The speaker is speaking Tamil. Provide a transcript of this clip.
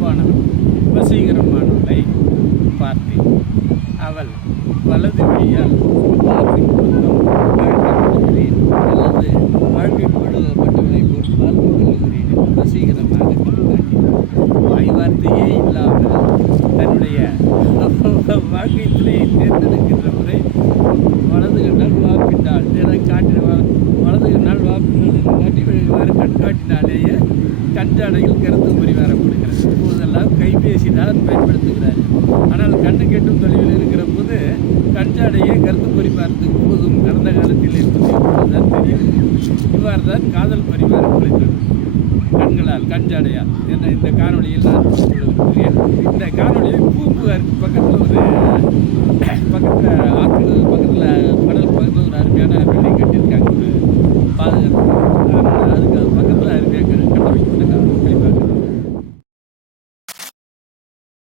அன்பானவள் வசீகரமானவளை பார்த்தேன் அவள் வலது வழியால் மார்பின் பக்கம் வாழ்க்கைப்படுகிறேன் அல்லது வாழ்க்கைப்படுத்தப்பட்டவளை போல் பார்த்து என்று வசீகரமாக வாய் வார்த்தையே இல்லாமல் தன்னுடைய வாழ்க்கை துறையை தேர்ந்தெடுக்கின்ற முறை வலது கண்ணால் இவ்வாறு கண் கருத்து கஞ்சாடையில் கருத்து இப்போதெல்லாம் கைபேசி தான் பயன்படுத்துகிறார் ஆனால் கண்ணு கெட்டும் தொலைவில் இருக்கிற போது கஞ்சாடையை கருத்து பரிமாறத்துக்கு போதும் கடந்த காலத்தில் இருப்பது தெரியும். இவ்வாறு தான் காதல் பரிமாறப்படுகிறது கண்களால் கஞ்சாடையால் என்ன இந்த காணொளியில் நான் இந்த காணொலியை பூம்புகாருக்கு பக்கத்தில் ஒரு பக்கத்தில்